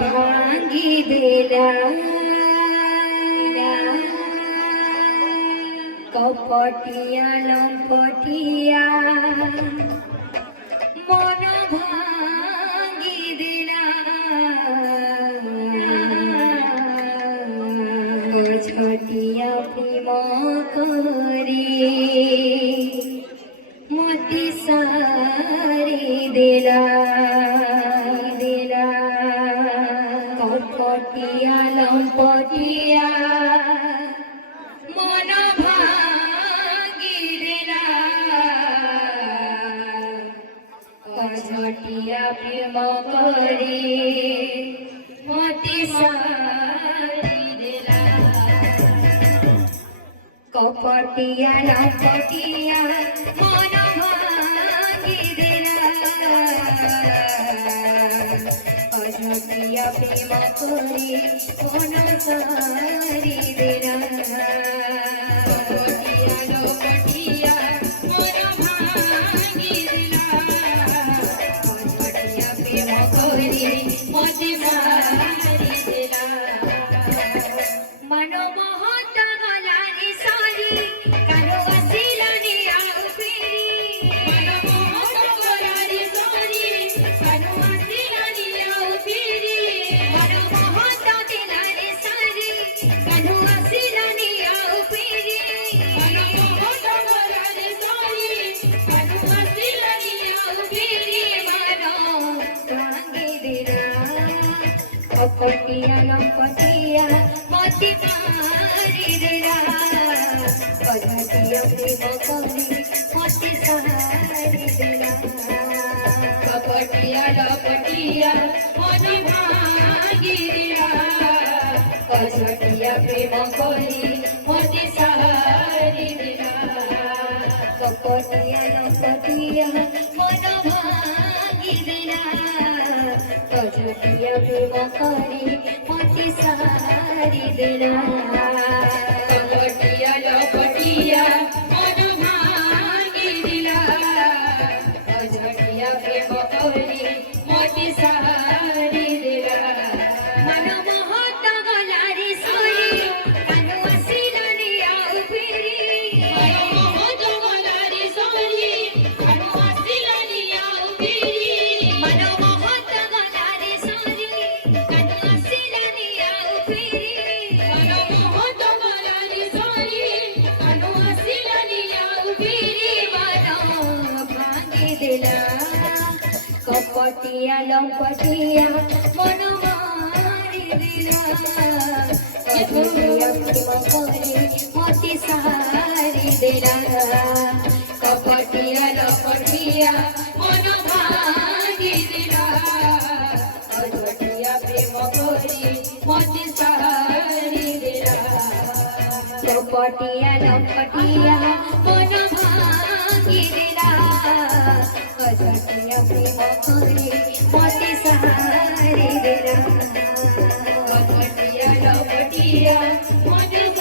भांगी देला कपटिया लंपटिया मन भांगी देला छटिया प्रेम करे मति सारी देला कपटिया लंपटिया मन भांगी देला छटिया प्रेम करे मति सारी देला कपटिया लंपटिया मन भांगी देला अझटिया प्रेम करे मन सारी देला कपटिया लंपटिया मन भांगी देला अझटिया प्रेम करे मति सारी देला मनो कपटिया लंपटिया मति मारी देला अझटिया प्रेम करे मति सारी देला कपटिया लंपटिया मन भांगी देला अझटिया प्रेम करे मति सारी देला कपटिया लंपटिया मन भांगी देला अझटिया प्रेम करे मति सारी देला कपटिया लंपटिया मन भांगी देला अझटिया प्रेम करे मति सारी देला मन मोहत गलारी सोई कानु आसिलानी आउ फिरी मन मोहत गलारी सोई कानु आसिलानी आउ फिरी मन मोहत गलारी सोई कानु आसिलानी आउ फिरी मन मोहत गलारी सोई कानु आसिलानी आउ फिरी मन भांगी देला कपटिया लंपटिया मन मारी देला अझटिया प्रेम करे मति सारी देला कपटिया लंपटिया मन भांगी देला अझटिया प्रेम करे मति सारी देला कपटिया लंपटिया मन भांगी देला अझटिया प्रेम करे मति सारी देला कपटिया लंपटिया मन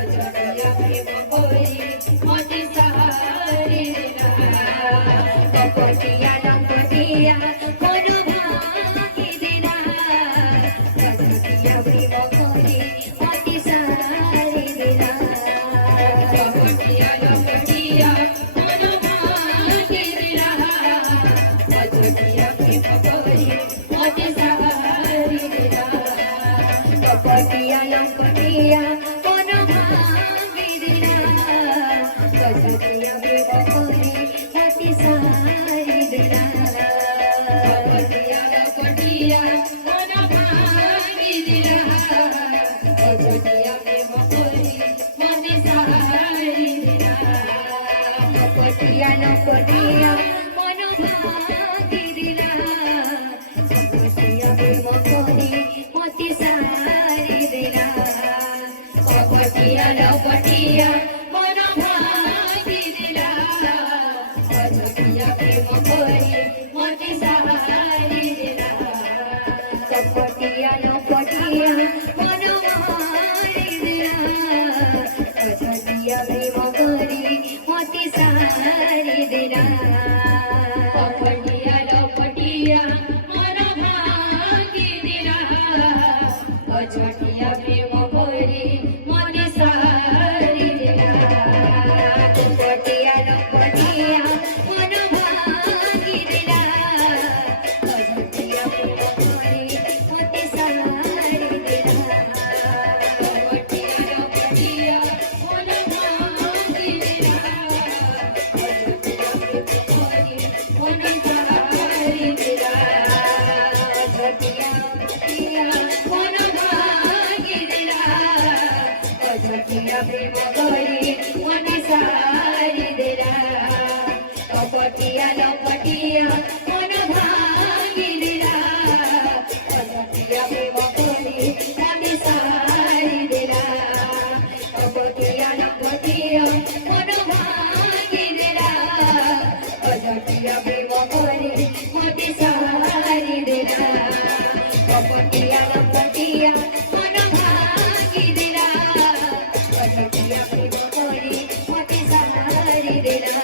अझटिया प्रेम करे मति सारी देला कपटिया लंपटिया मन भांगी देला अझटिया प्रेम करे मति सारी देला कपटिया लंपटिया मन भांगी देला अझटिया प्रेम करे मति सारी देला कपटिया लंपटिया मन भांगी देला अझटिया प्रेम करे मति सारी देला कपटिया लंपटिया मन भांगी देला अझटिया प्रेम करे मति सारी देला कपटिया लंपटिया मन भांगी देला अझटिया प्रेम करे मति सारी देला कपटिया लंपटिया मन भांगी देला अझटिया प्रेम करे मति सारी देला कपटिया लंपटिया मन मारी देला अझटिया प्रेम करे मति सारी देला कपटिया लंपटिया अझटिया प्रेम करी मने सारी देला कपटिया लपटिया मन भांगी देला अझटिया प्रेम करी मते सारी देला कपटिया लपटिया मन भांगी देला अझटिया प्रेम करी मने सारी देला अझटिया लपटिया मन भांगी देला अझटिया प्रेम करी मने सारी देला कपटिया लपटिया मन भांगी देला अझटिया प्रेम करी मने सारी देला कपटिया लपटिया मन भांगी देला अझटिया प्रेम करी मने सारी देला कपटिया लपटिया मन भांगी देला अझटिया प्रेम करी मने सारी देला